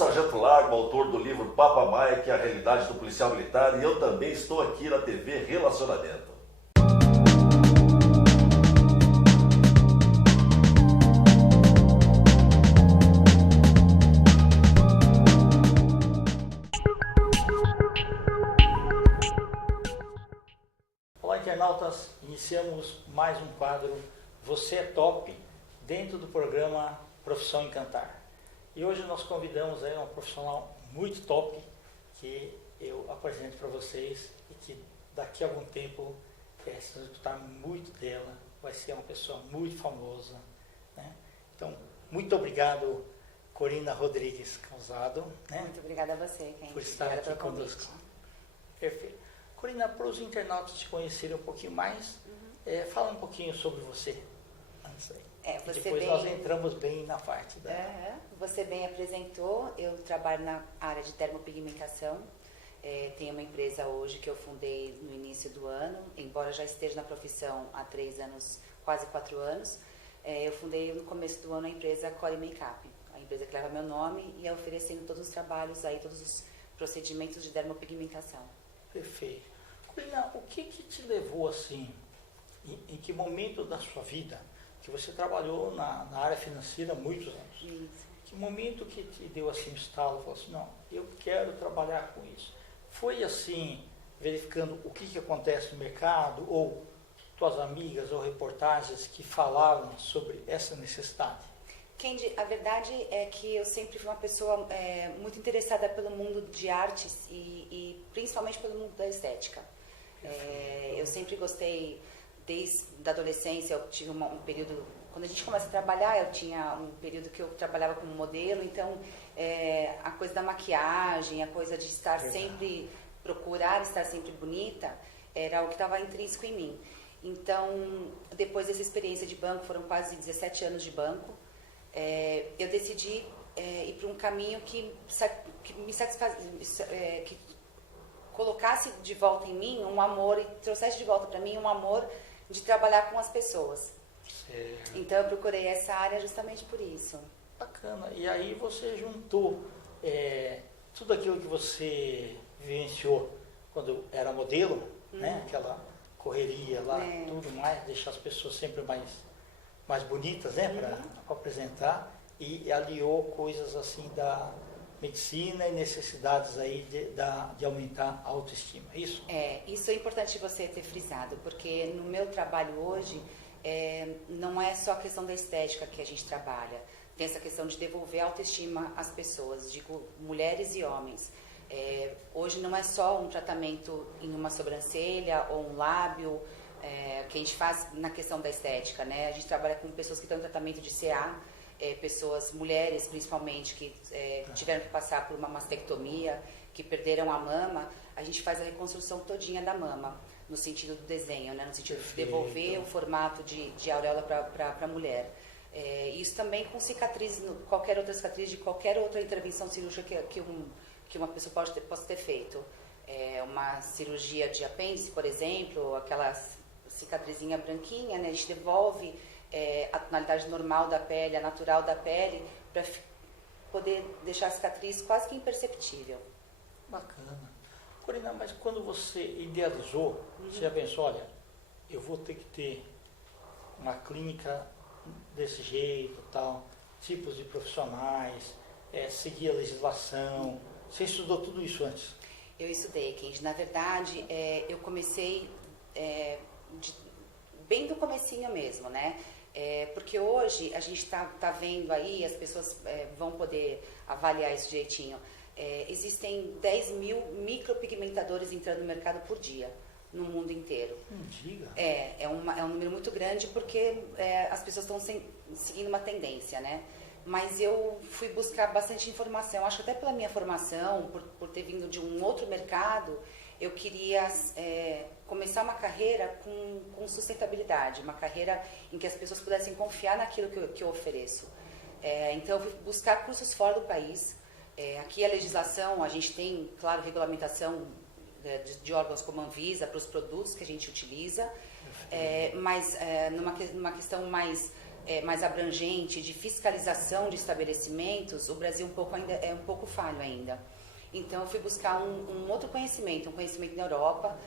Sargento Largo, autor do livro Papa Maia, que é a realidade do policial militar, e eu também estou aqui na TV Relacionamento. Olá, internautas, iniciamos mais um quadro Você é Top, dentro do programa Profissão Encantar. E hoje nós convidamos aí uma profissional muito top, que eu apresento para vocês e que daqui a algum tempo, se vocês escutar muito dela, vai ser uma pessoa muito famosa, né? Então, muito obrigado, Corina Rodrigues Causado, né? Muito obrigada a você, Ken. Por estar aqui conosco. Perfeito. Corina, para os internautas te conhecerem um pouquinho mais, fala um pouquinho sobre você antes aí. Depois nós entramos bem na parte da... Você bem apresentou, eu trabalho na área de termopigmentação, tenho uma empresa hoje que eu fundei no início do ano, embora já esteja na profissão há 3 anos, quase 4 anos, eu fundei no começo do ano a empresa Core Makeup, a empresa que leva meu nome e é oferecendo todos os trabalhos aí, todos os procedimentos de dermopigmentação. Perfeito. Corina, o que te levou assim, em que momento da sua vida, que você trabalhou na área financeira há muitos anos, Isso. que momento que te deu assim um estalo, falou assim, não, eu quero trabalhar com isso? Foi assim, verificando o que acontece no mercado, ou tuas amigas ou reportagens que falavam sobre essa necessidade? Kendi, a verdade é que eu sempre fui uma pessoa muito interessada pelo mundo de artes e principalmente pelo mundo da estética. Eu sempre gostei, desde a adolescência, eu tive um período, quando a gente começa a trabalhar, eu tinha um período que eu trabalhava como modelo, então a coisa da maquiagem, a coisa de estar sempre, procurar estar sempre bonita, era o que estava intrínseco em mim. Então, depois dessa experiência de banco, foram quase 17 anos de banco, eu decidi ir para um caminho que me satisfazia, que colocasse de volta em mim um amor e trouxesse de volta para mim um amor de trabalhar com as pessoas. Certo. Então eu procurei essa área justamente por isso. Bacana. E aí você juntou tudo aquilo que você vivenciou quando era modelo, né? Aquela correria lá, tudo mais, deixar as pessoas sempre mais bonitas, né? Para apresentar, e aliou coisas assim da medicina e necessidades aí de aumentar a autoestima, é isso? Isso é importante você ter frisado, porque no meu trabalho hoje, não é só a questão da estética que a gente trabalha, tem essa questão de devolver a autoestima às pessoas, digo, mulheres e homens. Hoje não é só um tratamento em uma sobrancelha ou um lábio, que a gente faz na questão da estética, né? A gente trabalha com pessoas que estão em tratamento de CA, pessoas, mulheres principalmente, que tiveram que passar por uma mastectomia, que perderam a mama. A gente faz a reconstrução todinha da mama, no sentido do desenho, né? No sentido de devolver o formato de auréola para a mulher. Isso também com cicatrizes, qualquer outra cicatriz de qualquer outra intervenção cirúrgica que uma pessoa possa ter feito. Uma cirurgia de apêndice, por exemplo, aquela cicatrizinha branquinha, né? A gente devolve a tonalidade normal da pele, a natural da pele, para poder deixar a cicatriz quase que imperceptível. Bacana. Corina, mas quando você idealizou, você já pensou, olha, eu vou ter que ter uma clínica desse jeito, tal, tipos de profissionais, seguir a legislação, você estudou tudo isso antes? Eu estudei, Kendi. Na verdade, eu comecei bem do comecinho mesmo, né? Porque hoje a gente tá vendo aí, as pessoas vão poder avaliar isso direitinho. Existem 10 mil micropigmentadores entrando no mercado por dia, no mundo inteiro. Não diga. É um número muito grande porque as pessoas estão seguindo uma tendência, né? Mas eu fui buscar bastante informação, acho que até pela minha formação, por ter vindo de um outro mercado, eu queria começar uma carreira com sustentabilidade, uma carreira em que as pessoas pudessem confiar naquilo que eu ofereço. Então eu fui buscar cursos fora do país. Aqui a legislação, a gente tem, claro, regulamentação de órgãos como a Anvisa para os produtos que a gente utiliza, mas numa questão mais mais abrangente de fiscalização de estabelecimentos, o Brasil é um pouco falho ainda. Então, eu fui buscar um outro conhecimento, um conhecimento na Europa,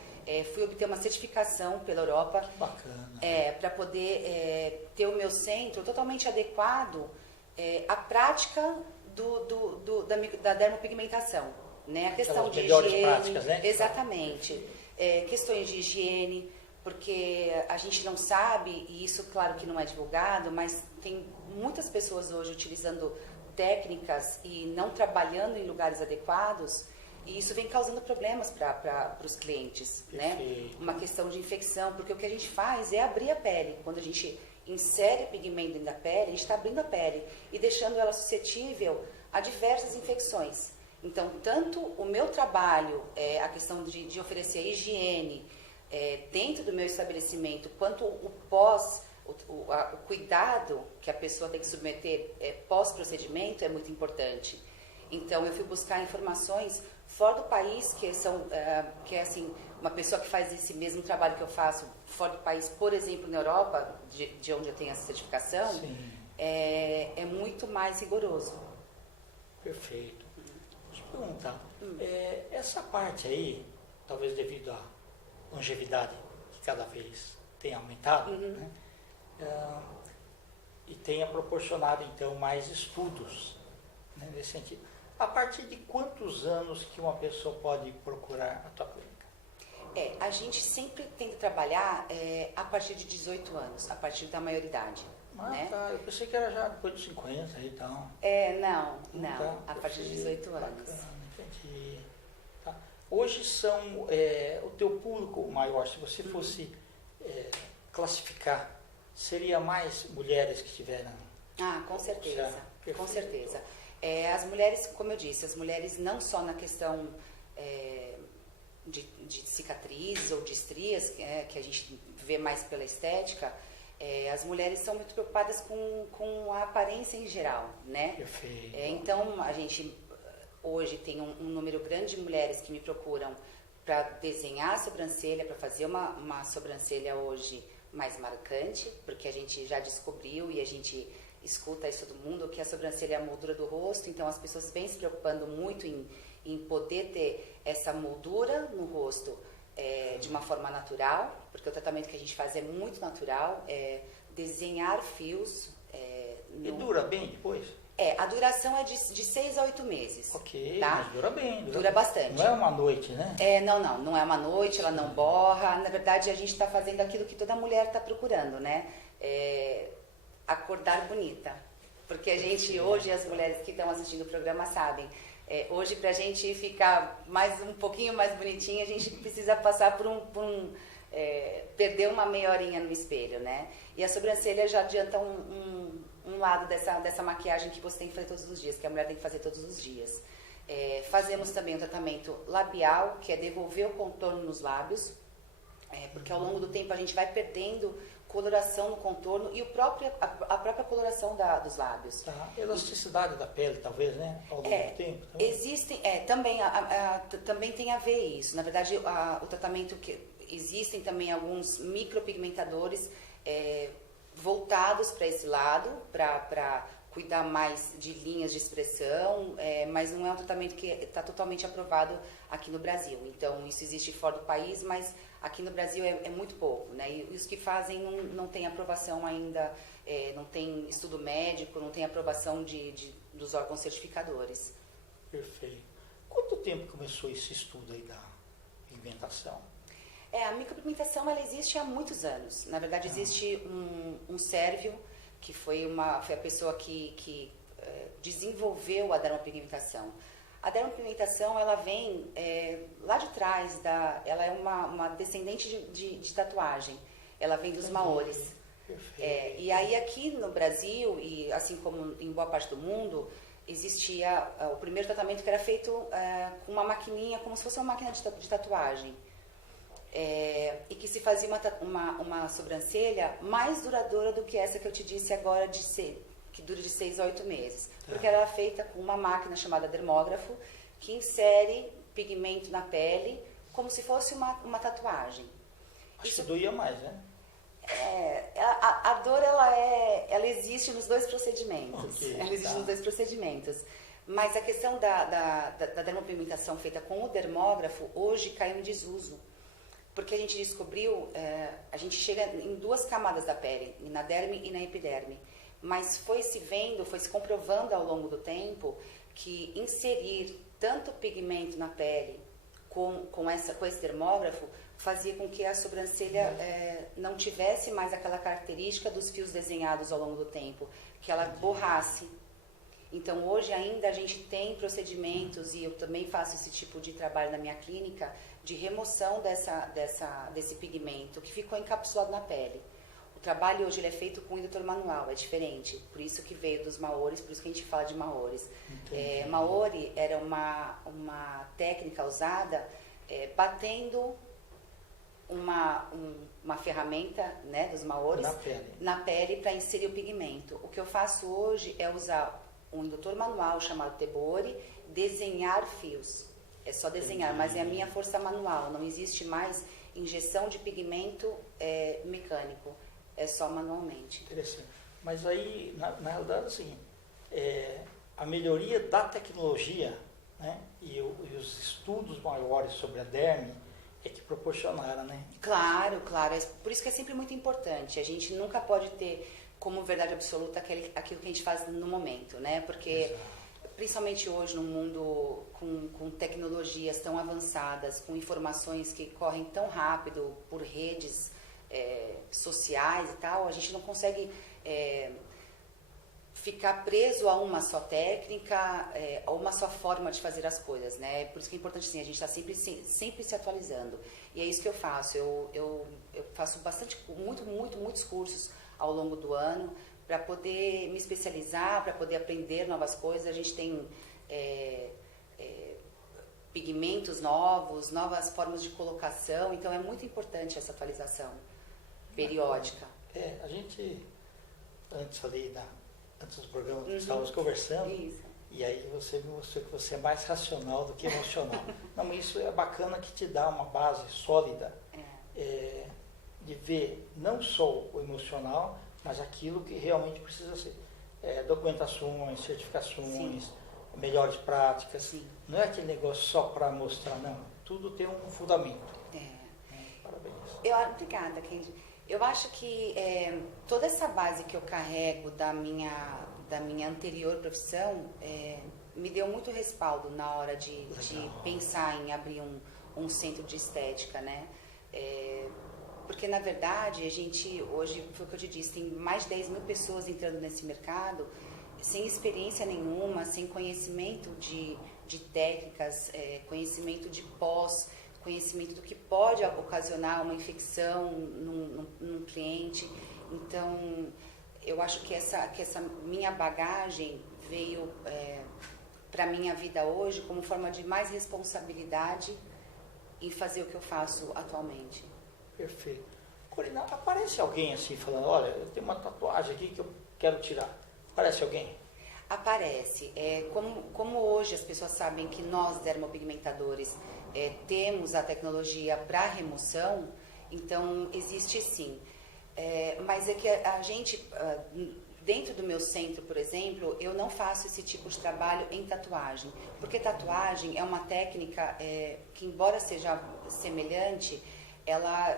fui obter uma certificação pela Europa. Que bacana. Para poder ter o meu centro totalmente adequado à prática da dermopigmentação. Né? A questão de higiene, práticas, né? Exatamente. Questões de higiene, porque a gente não sabe, e isso claro que não é divulgado, mas tem muitas pessoas hoje utilizando técnicas e não trabalhando em lugares adequados, e isso vem causando problemas para os clientes, né? Uma questão de infecção, porque o que a gente faz é abrir a pele. Quando a gente insere pigmento dentro da pele, a gente está abrindo a pele e deixando ela suscetível a diversas infecções. Então, tanto o meu trabalho, a questão de oferecer higiene dentro do meu estabelecimento, quanto o cuidado que a pessoa tem que submeter pós-procedimento é muito importante. Então, eu fui buscar informações fora do país, que é assim, uma pessoa que faz esse mesmo trabalho que eu faço fora do país, por exemplo, na Europa, de onde eu tenho essa certificação, é muito mais rigoroso. Perfeito. Deixa eu perguntar, essa parte aí, talvez devido à longevidade que cada vez tem aumentado, né? E tenha proporcionado, então, mais estudos, né, nesse sentido. A partir de quantos anos que uma pessoa pode procurar a tua clínica? A gente sempre tenta trabalhar a partir de 18 anos, a partir da maioridade. Né? Tá, eu pensei que era já depois dos 50 e tal. Não, tá, a partir de 18 anos. Bacana, entendi. Tá. Hoje são o teu público maior, se você fosse classificar, seria mais mulheres que tiveram? Com certeza, com certeza. As mulheres, como eu disse, as mulheres não só na questão de cicatrizes ou de estrias, que a gente vê mais pela estética, as mulheres são muito preocupadas com a aparência em geral, né? Perfeito. Então, a gente hoje tem um número grande de mulheres que me procuram para desenhar a sobrancelha, para fazer uma sobrancelha hoje mais marcante, porque a gente já descobriu e a gente escuta isso do mundo, que a sobrancelha é a moldura do rosto, então as pessoas vêm se preocupando muito em poder ter essa moldura no rosto de uma forma natural, porque o tratamento que a gente faz é muito natural, desenhar fios. E dura bem depois? A duração é de 6 a 8 meses. Ok, tá? mas dura bem. Dura bastante. Não é uma noite, né? Não é uma noite, ela não borra. Na verdade, a gente está fazendo aquilo que toda mulher está procurando, né? Acordar bonita. Porque a gente, hoje, as mulheres que estão assistindo o programa sabem, hoje, para a gente ficar um pouquinho mais bonitinha, a gente precisa passar por perder uma meia horinha no espelho, né? E a sobrancelha já adianta um lado dessa maquiagem que você tem que fazer todos os dias, que a mulher tem que fazer todos os dias. Fazemos também um tratamento labial, que é devolver o contorno nos lábios, porque ao longo do tempo a gente vai perdendo coloração no contorno e a própria coloração dos lábios. Tá. Elasticidade da pele, talvez, né? Ao longo do tempo. Também. Existem, também tem a ver isso. Na verdade, o tratamento existem também alguns micropigmentadores voltados para esse lado, para cuidar mais de linhas de expressão, mas não é um tratamento que está totalmente aprovado aqui no Brasil. Então, isso existe fora do país, mas aqui no Brasil é muito pouco, né? E os que fazem não tem aprovação ainda, não tem estudo médico, não tem aprovação dos órgãos certificadores. Perfeito. Quanto tempo começou esse estudo aí da pigmentação? A micropigmentação, ela existe há muitos anos. Na verdade, existe um sérvio, que foi a pessoa que desenvolveu a dermopigmentação. A dermopigmentação, ela vem lá de trás, ela é uma descendente de tatuagem. Ela vem dos maores. E aí aqui no Brasil, e assim como em boa parte do mundo, existia o primeiro tratamento que era feito com uma maquininha, como se fosse uma máquina de tatuagem. E que se fazia uma sobrancelha mais duradoura do que essa que eu te disse agora, que dura de 6 a 8 meses. Porque ela era feita com uma máquina chamada dermógrafo, que insere pigmento na pele como se fosse uma tatuagem. Acho que doía mais, né? A dor, ela existe nos dois procedimentos. Okay, ela existe nos dois procedimentos. Mas a questão da dermopigmentação feita com o dermógrafo, hoje caiu em desuso. Porque a gente descobriu, a gente chega em duas camadas da pele, na derme e na epiderme. Mas foi se comprovando ao longo do tempo que inserir tanto pigmento na pele com esse dermógrafo fazia com que a sobrancelha não tivesse mais aquela característica dos fios desenhados ao longo do tempo, que ela borrasse. Então, hoje ainda a gente tem procedimentos, e eu também faço esse tipo de trabalho na minha clínica, de remoção desse pigmento que ficou encapsulado na pele. O trabalho hoje ele é feito com indutor manual, é diferente, por isso que veio dos maoris, por isso que a gente fala de maoris. Maori era uma técnica usada batendo uma ferramenta, né, dos maoris na pele para inserir o pigmento. O que eu faço hoje é usar um indutor manual chamado Tebori, desenhar fios. É só desenhar, mas é a minha força manual. Não existe mais injeção de pigmento mecânico. É só manualmente. Interessante. Mas aí, na realidade, assim, a melhoria da tecnologia, né, e os estudos maiores sobre a derme é que proporcionaram, né? Claro, claro. Por isso que é sempre muito importante. A gente nunca pode ter como verdade absoluta aquilo que a gente faz no momento, né? Porque, exato, principalmente hoje, num mundo com tecnologias tão avançadas, com informações que correm tão rápido por redes sociais e tal, a gente não consegue ficar preso a uma só técnica, a uma só forma de fazer as coisas, né? Por isso que é importante, assim, a gente está sempre se atualizando. E é isso que eu faço. Eu faço muitos cursos ao longo do ano para poder me especializar, para poder aprender novas coisas. A gente tem pigmentos novos, novas formas de colocação, então é muito importante essa atualização periódica. A gente, antes do programa, estávamos conversando, isso, e aí você me mostrou que você é mais racional do que emocional. Não, mas isso é bacana, que te dá uma base sólida de ver não só o emocional, mas aquilo que realmente precisa ser. Documentações, certificações, sim, melhores práticas. Sim. Não é aquele negócio só para mostrar, não. Tudo tem um fundamento. Parabéns. Obrigada, Kendi. Eu acho que toda essa base que eu carrego da minha anterior profissão me deu muito respaldo na hora de pensar em abrir um centro de estética, né? Porque, na verdade, a gente, hoje, foi o que eu te disse, tem mais de 10 mil pessoas entrando nesse mercado sem experiência nenhuma, sem conhecimento de técnicas, conhecimento de conhecimento do que pode ocasionar uma infecção num cliente. Então, eu acho que essa minha bagagem veio para a minha vida hoje como forma de mais responsabilidade em fazer o que eu faço atualmente. Perfeito. Corina, aparece alguém assim falando, olha, eu tenho uma tatuagem aqui que eu quero tirar. Aparece alguém? Aparece. Como hoje as pessoas sabem que nós, dermopigmentadores, temos a tecnologia para remoção, então existe sim. Mas é que a gente, dentro do meu centro, por exemplo, eu não faço esse tipo de trabalho em tatuagem, porque tatuagem é uma técnica que, embora seja semelhante, ela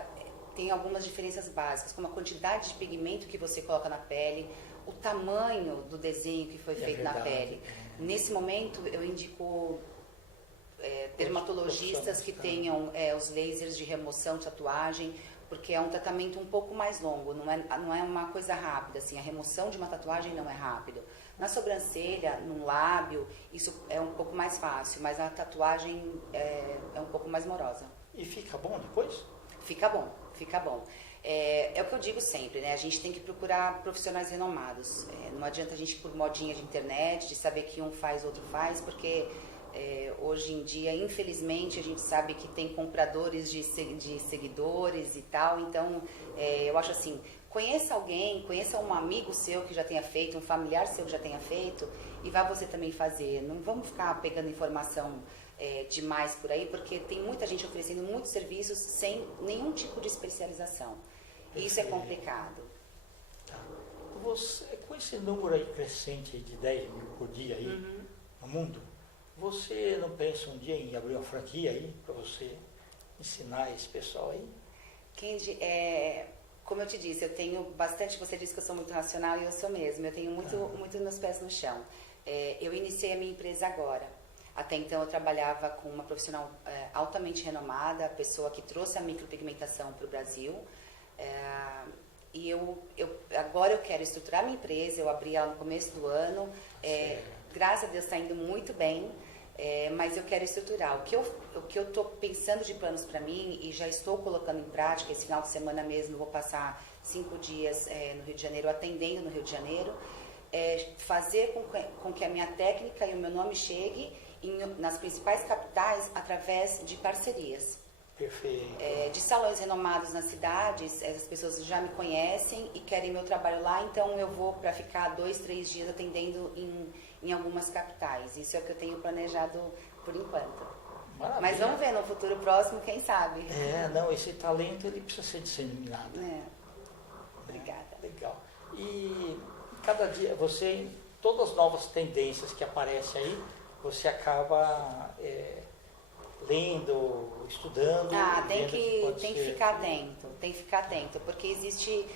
tem algumas diferenças básicas, como a quantidade de pigmento que você coloca na pele, o tamanho do desenho que foi feito na pele. Nesse momento, eu indico dermatologistas que tenham os lasers de remoção de tatuagem, porque é um tratamento um pouco mais longo, não é uma coisa rápida, assim, a remoção de uma tatuagem não é rápido. Na sobrancelha, no lábio, isso é um pouco mais fácil, mas a tatuagem é um pouco mais morosa. E fica bom depois? Fica bom, fica bom. É o que eu digo sempre, né? A gente tem que procurar profissionais renomados. Não adianta a gente ir por modinha de internet, de saber que um faz, outro faz, porque hoje em dia, infelizmente, a gente sabe que tem compradores de seguidores e tal. Então, eu acho assim, conheça um amigo seu que já tenha feito, um familiar seu que já tenha feito, e vá você também fazer. Não vamos ficar pegando informação demais por aí, porque tem muita gente oferecendo muitos serviços sem nenhum tipo de especialização. Isso é complicado. Tá. Você, com esse número aí crescente de 10 mil por dia aí no mundo, você não pensa um dia em abrir uma franquia aí para você ensinar esse pessoal aí? Kendi, como eu te disse, eu tenho bastante, você disse que eu sou muito racional e eu sou mesmo, eu tenho muito meus pés no chão. Eu iniciei a minha empresa agora. Até então eu trabalhava com uma profissional altamente renomada, a pessoa que trouxe a micropigmentação para o Brasil. E agora eu quero estruturar minha empresa, eu abri ela no começo do ano. Graças a Deus está indo muito bem, mas eu quero estruturar. O que eu estou pensando de planos para mim e já estou colocando em prática, esse final de semana mesmo eu vou passar 5 dias no Rio de Janeiro, atendendo no Rio de Janeiro, fazer com que a minha técnica e o meu nome chegue nas principais capitais através de parcerias. Perfeito. De salões renomados nas cidades, as pessoas já me conhecem e querem meu trabalho lá, então eu vou para ficar 2, 3 dias atendendo em algumas capitais. Isso é o que eu tenho planejado por enquanto. Maravilha. Mas vamos ver no futuro próximo, quem sabe. Não, esse talento ele precisa ser disseminado. Obrigada. Legal. E cada dia, todas as novas tendências que aparecem aí, você acaba lendo, estudando. Tem que ficar atento, porque existe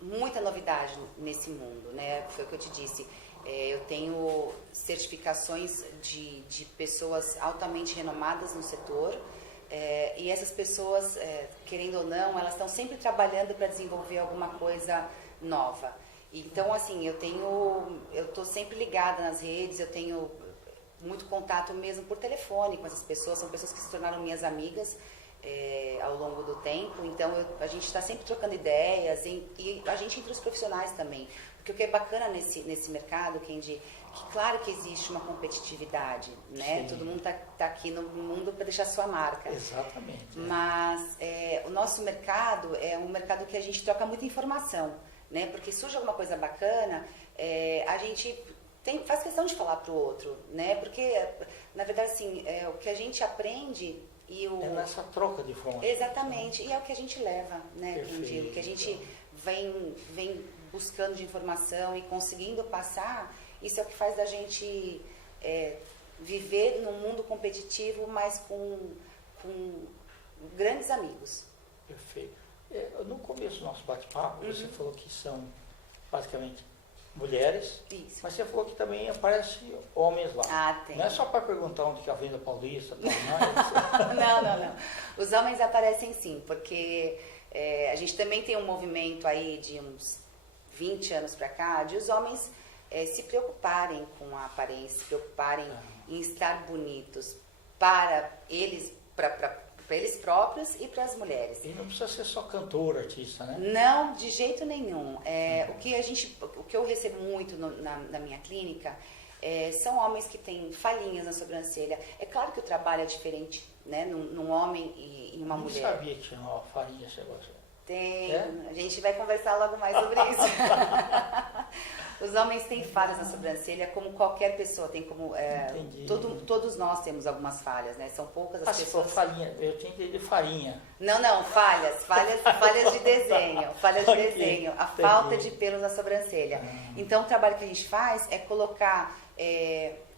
muita novidade nesse mundo, né? Foi o que eu te disse. Eu tenho certificações de pessoas altamente renomadas no setor, e essas pessoas, querendo ou não, elas estão sempre trabalhando para desenvolver alguma coisa nova. Então, assim, eu estou sempre ligada nas redes, eu tenho muito contato mesmo por telefone com essas pessoas, são pessoas que se tornaram minhas amigas ao longo do tempo, então a gente está sempre trocando ideias e a gente entre os profissionais também, porque o que é bacana nesse mercado, Kendi, que claro que existe uma competitividade, né? Sim. Todo mundo tá aqui no mundo para deixar sua marca. Exatamente. Mas o nosso mercado é um mercado que a gente troca muita informação, né? Porque surge alguma coisa bacana, a gente faz questão de falar para o outro, né? Porque, na verdade, assim, o que a gente aprende e o... É nessa troca de informação. Exatamente, e é o que a gente leva, né? O que a gente vem buscando de informação e conseguindo passar, isso é o que faz da gente viver num mundo competitivo, mas com grandes amigos. Perfeito. No começo do nosso bate-papo, você falou que são basicamente mulheres, isso. Mas você falou que também aparecem homens lá. Tem. Não é só para perguntar onde que é a Avenida Paulista, não. Os homens aparecem sim, porque a gente também tem um movimento aí de uns 20 anos para cá, de os homens se preocuparem com a aparência, se preocuparem em estar bonitos para eles próprios e para as mulheres. E não precisa ser só cantor, artista, né? Não, de jeito nenhum. O que eu recebo muito na minha clínica são homens que têm falhinhas na sobrancelha. É claro que o trabalho é diferente, né, num homem e em uma mulher. Eu não sabia que tinha uma farinha esse negócio. Tem, a gente vai conversar logo mais sobre isso. Os homens têm falhas na sobrancelha, como qualquer pessoa tem, como todos nós temos algumas falhas, né? São poucas as pessoas. Se for farinha, eu tinha entendido farinha. Não, falhas de desenho, a falta de pelos na sobrancelha. Então, o trabalho que a gente faz é colocar,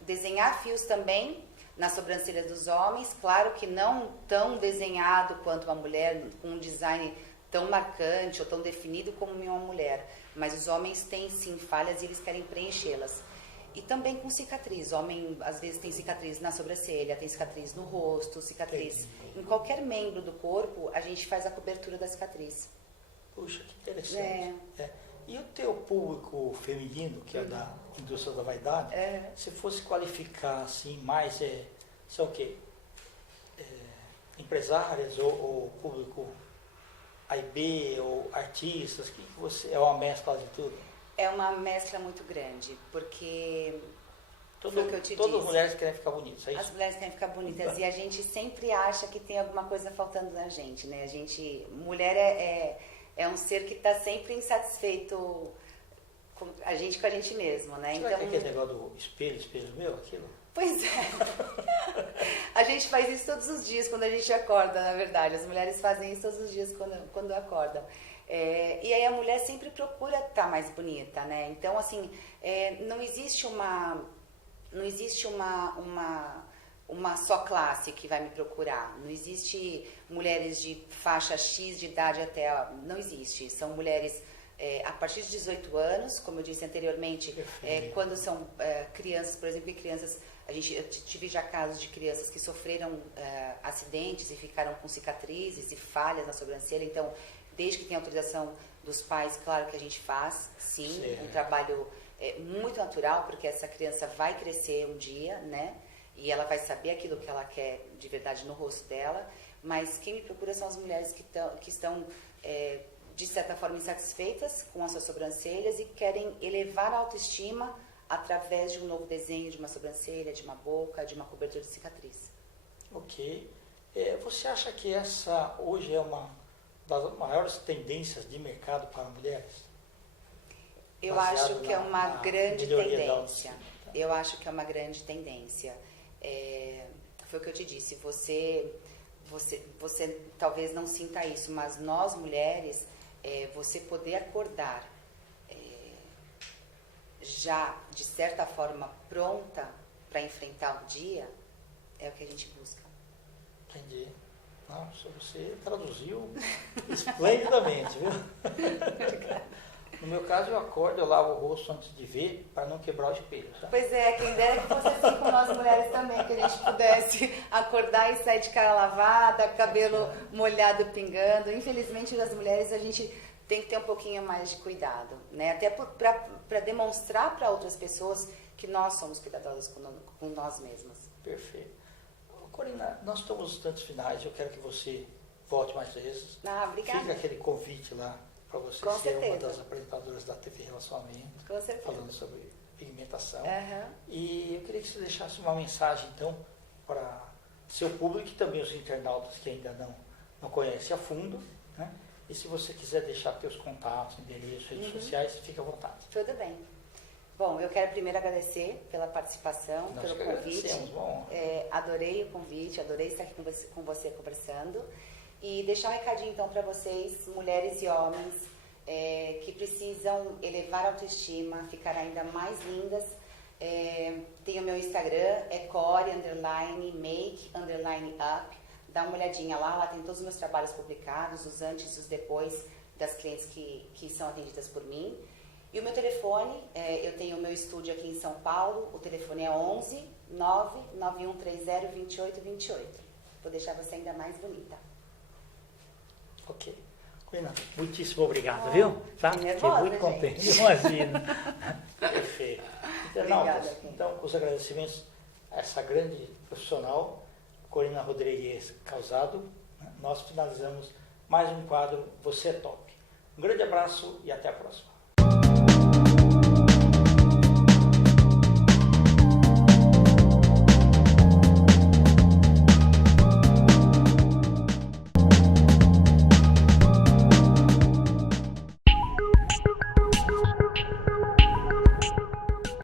desenhar fios também na sobrancelha dos homens, claro que não tão desenhado quanto uma mulher, com um design tão marcante ou tão definido como uma mulher, mas os homens têm sim falhas e eles querem preenchê-las. E também com cicatriz. O homem às vezes tem cicatriz na sobrancelha, tem cicatriz no rosto, cicatriz em qualquer membro do corpo, a gente faz a cobertura da cicatriz. Puxa, que interessante. E o teu público feminino, que é da indústria da vaidade, se fosse qualificar assim mais, são o quê? Empresárias ou público A e B, ou artistas, que você é uma mescla de tudo? É uma mescla muito grande, porque foi o que eu te todas disse. As mulheres querem ficar bonitas, é isso? As mulheres querem ficar bonitas e a gente sempre acha que tem alguma coisa faltando na gente, né? Mulher é um ser que está sempre insatisfeito com a gente mesmo, né? Será que é aquele negócio do espelho meu, aquilo? Pois é. gente faz isso todos os dias quando a gente acorda, na verdade. As mulheres fazem isso todos os dias quando acordam. E aí a mulher sempre procura estar mais bonita, né? Então, assim, não existe uma só classe que vai me procurar. Não existe mulheres de faixa X de idade até... Não existe. São mulheres a partir de 18 anos, como eu disse anteriormente, quando são crianças, por exemplo, eu tive já casos de crianças que sofreram acidentes e ficaram com cicatrizes e falhas na sobrancelha. Então, desde que tem autorização dos pais, claro que a gente faz, sim. Um trabalho muito natural, porque essa criança vai crescer um dia, né? E ela vai saber aquilo que ela quer de verdade no rosto dela. Mas quem me procura são as mulheres que estão, de certa forma, insatisfeitas com as suas sobrancelhas e querem elevar a autoestima através de um novo desenho, de uma sobrancelha, de uma boca, de uma cobertura de cicatriz. Ok. Você acha que essa hoje é uma das maiores tendências de mercado para mulheres? Eu acho que é uma grande tendência. Eu acho que é uma grande tendência. Foi o que eu te disse. Você talvez não sinta isso, mas nós mulheres, você poder acordar já de certa forma pronta para enfrentar o dia é o que a gente busca. Entendi. Nossa, você traduziu esplendidamente, viu? No meu caso, eu acordo, eu lavo o rosto antes de ver, para não quebrar o espelho. Tá? Pois é, quem dera que fosse assim com nós mulheres também, que a gente pudesse acordar e sair de cara lavada, cabelo molhado pingando. Infelizmente, as mulheres, a gente tem que ter um pouquinho mais de cuidado, né? Até para demonstrar para outras pessoas que nós somos cuidadosas com nós mesmas. Perfeito. Corina, nós estamos nos instantes finais, eu quero que você volte mais vezes. Obrigada. Fica aquele convite lá para você com ser certeza. uma das apresentadoras da TV Relacionamento, com certeza. falando sobre pigmentação. Uhum. E eu queria que você deixasse uma mensagem, então, para seu público e também os internautas que ainda não conhecem a fundo, né? E se você quiser deixar seus contatos, endereços, redes sociais, fique à vontade. Tudo bem. Bom, eu quero primeiro agradecer pela participação, Nós pelo convite. Bom. Adorei o convite, adorei estar aqui com você conversando. E deixar um recadinho então para vocês, mulheres e homens, que precisam elevar a autoestima, ficar ainda mais lindas. Tem o meu Instagram, core_make_up. Dá uma olhadinha lá tem todos os meus trabalhos publicados, os antes e os depois das clientes que são atendidas por mim. E o meu telefone, eu tenho o meu estúdio aqui em São Paulo, o telefone é 11 99130 2828. Vou deixar você ainda mais bonita. Ok. Corina, muitíssimo obrigado, viu? Tá? Fiquei muito contente. Imagina. Perfeito. Internautas, então, com os agradecimentos a essa grande profissional, Corina Rodrigues Calzado, nós finalizamos mais um quadro Você é Top. Um grande abraço e até a próxima.